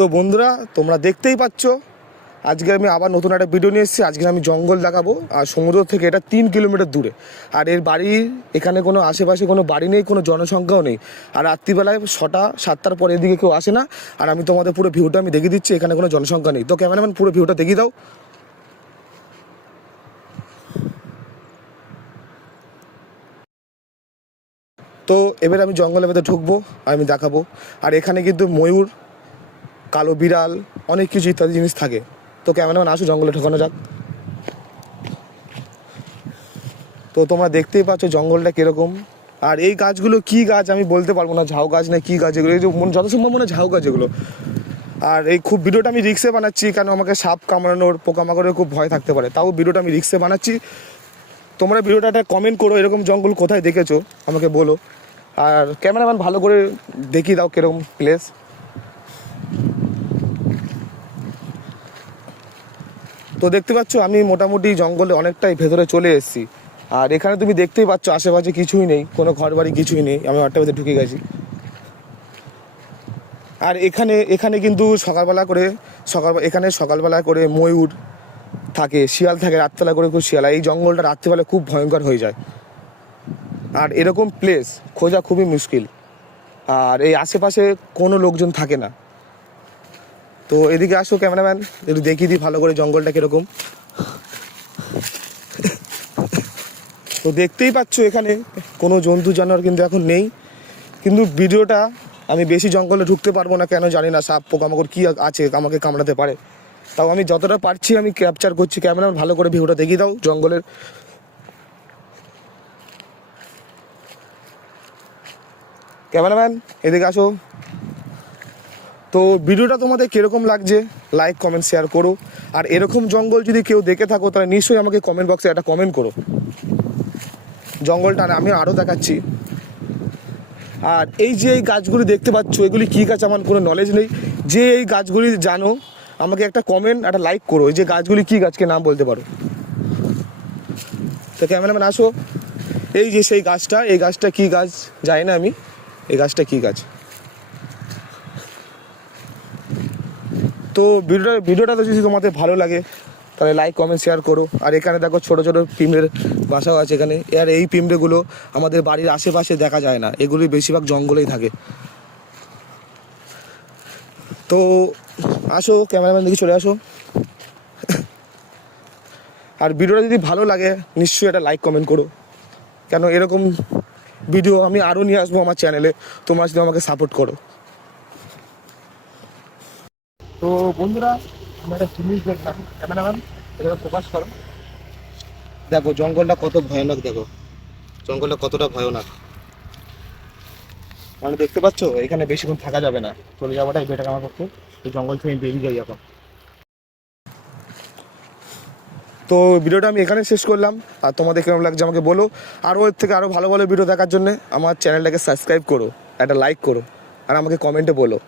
তো বন্ধুরা, তোমরা দেখতেই পাচ্ছ আজকে আমি আবার নতুন একটা ভিডিও নিয়ে এসেছি। আজকে আমি জঙ্গল দেখাবো, আর সমুদ্র থেকে এটা 3 কিলোমিটার দূরে। আর এর বাড়ির এখানে কোনো আশেপাশে কোনো বাড়ি নেই, কোনো জনসংখ্যাও নেই। আর রাত্রিবেলায় 6টা 7টার পরে এদিকে কেউ আসে না। আর আমি তোমাদের পুরো ভিউটা আমি দেখিয়ে দিচ্ছি, এখানে কোনো জনসংখ্যা নেই। তো ক্যামেরাম্যান পুরো ভিউটা দেখিয়ে দাও। তো এবারে আমি জঙ্গলের ভেতরে ঢুকবো, আমি দেখাবো। আর এখানে কিন্তু ময়ূর, কালো বিড়াল, অনেক কিছু ইত্যাদি জিনিস থাকে। তো ক্যামেরাম্যান আসো, জঙ্গলে ঢোকানো যাক। তো তোমরা দেখতেই পাচ্ছ জঙ্গলটা কীরকম। আর এই গাছগুলো কি গাছ আমি বলতে পারবো না, ঝাউ গাছ না কি গাছ এগুলো, এই যে যত সম্ভব মনে ঝাউ গাছ এগুলো। আর এই খুব ভিডিওটা আমি রিক্সে বানাচ্ছি, কেন আমাকে সাপ কামড়ানোর, পোকামাকড়ের খুব ভয় থাকতে পারে। তাও ভিডিওটা আমি রিক্সে বানাচ্ছি। তোমরা ভিডিওটা একটা কমেন্ট করো, এরকম জঙ্গল কোথায় দেখেছো আমাকে বলো। আর ক্যামেরাম্যান ভালো করে দেখিয়ে দাও কীরকম প্লেস। তো দেখতে পাচ্ছ আমি মোটামুটি জঙ্গলে অনেকটাই ভেতরে চলে এসেছি। আর এখানে তুমি দেখতেই পাচ্ছ আশেপাশে কিছুই নেই, কোনো ঘর বাড়ি কিছুই নেই। আমি একটা ভেতরে ঢুকে গেছি। আর এখানে এখানে কিন্তু সকালবেলা করে ময়ূর থাকে, শিয়াল থাকে, রাত্রেবেলা করে খুব শিয়াল। এই জঙ্গলটা রাত্রিবেলা খুব ভয়ঙ্কর হয়ে যায়। আর এরকম প্লেস খোঁজা খুবই মুশকিল। আর এই আশেপাশে কোনো লোকজন থাকে না। তো এদিকে আসো ক্যামেরাম্যান, একটু দেখিয়ে দিই ভালো করে জঙ্গলটা কীরকম। তো দেখতেই পাচ্ছ এখানে কোনো জন্তু জানোয়ার কিন্তু এখন নেই। কিন্তু ভিডিওটা আমি বেশি জঙ্গলে ঢুকতে পারবো না, কেন জানি না, সাপ পোকামাকড় কী আছে আমাকে কামড়াতে পারে। তাও আমি যতটা পারছি আমি ক্যাপচার করছি। ক্যামেরাম্যান ভালো করে ভিডিওটা দেখিয়ে দাও জঙ্গলের। ক্যামেরাম্যান এদিকে আসো। তো ভিডিওটা তোমাদের কীরকম লাগছে লাইক কমেন্ট শেয়ার করো। আর এরকম জঙ্গল যদি কেউ দেখে থাকো তাহলে নিশ্চয়ই আমাকে কমেন্ট বক্সে একটা কমেন্ট করো। জঙ্গলটা আমি আরও দেখাচ্ছি। আর এই যে এই গাছগুলি দেখতে পাচ্ছ, এগুলি কী গাছ আমার কোনো নলেজ নেই। যে এই গাছগুলি জানো আমাকে একটা কমেন্ট একটা লাইক করো। এই যে গাছগুলি কী গাছকে নাম বলতে পারো। তো ক্যামেরাম্যান আসো, এই যে সেই গাছটা, এই গাছটা কী গাছ জানি না আমি, এই গাছটা কী গাছ। তো ভিডিওটা তো যদি তোমাদের ভালো লাগে তাহলে লাইক কমেন্ট শেয়ার করো। আর এখানে দেখো ছোটো ছোটো পিঁমড়ের বাসাও আছে এখানে। আর এই পিঁমড়েগুলো আমাদের বাড়ির আশেপাশে দেখা যায় না, এগুলি বেশিরভাগ জঙ্গলেই থাকে। তো আসো ক্যামেরাম্যান দিকে চলে আসো। আর ভিডিওটা যদি ভালো লাগে নিশ্চয়ই একটা লাইক কমেন্ট করো, কেন এরকম ভিডিও আমি আরও নিয়ে আসবো আমার চ্যানেলে, তোমরা যদি আমাকে সাপোর্ট করো। তো বন্ধুরা, আমরা একটা জিনিস দেখলাম, ক্যামেরাম্যান এটা ফোকাস করো। দেখো জঙ্গলটা কত ভয়ানক, দেখো জঙ্গলটা কতটা ভয়ানক। মানে দেখতে পাচ্ছ এখানে বেশিক্ষণ থাকা যাবে না, চলে যাওয়াটাই বেটার আমার পক্ষে। এই জঙ্গল থেকে বেরিয়ে যাই এখন। তো ভিডিওটা আমি এখানে শেষ করলাম। আর তোমাদের কেমন লাগছে আমাকে বলো। আরও এর থেকে আরও ভালো ভালো ভিডিও দেখার জন্য আমার চ্যানেলটাকে সাবস্ক্রাইব করো, একটা লাইক করো, আর আমাকে কমেন্টে বলো।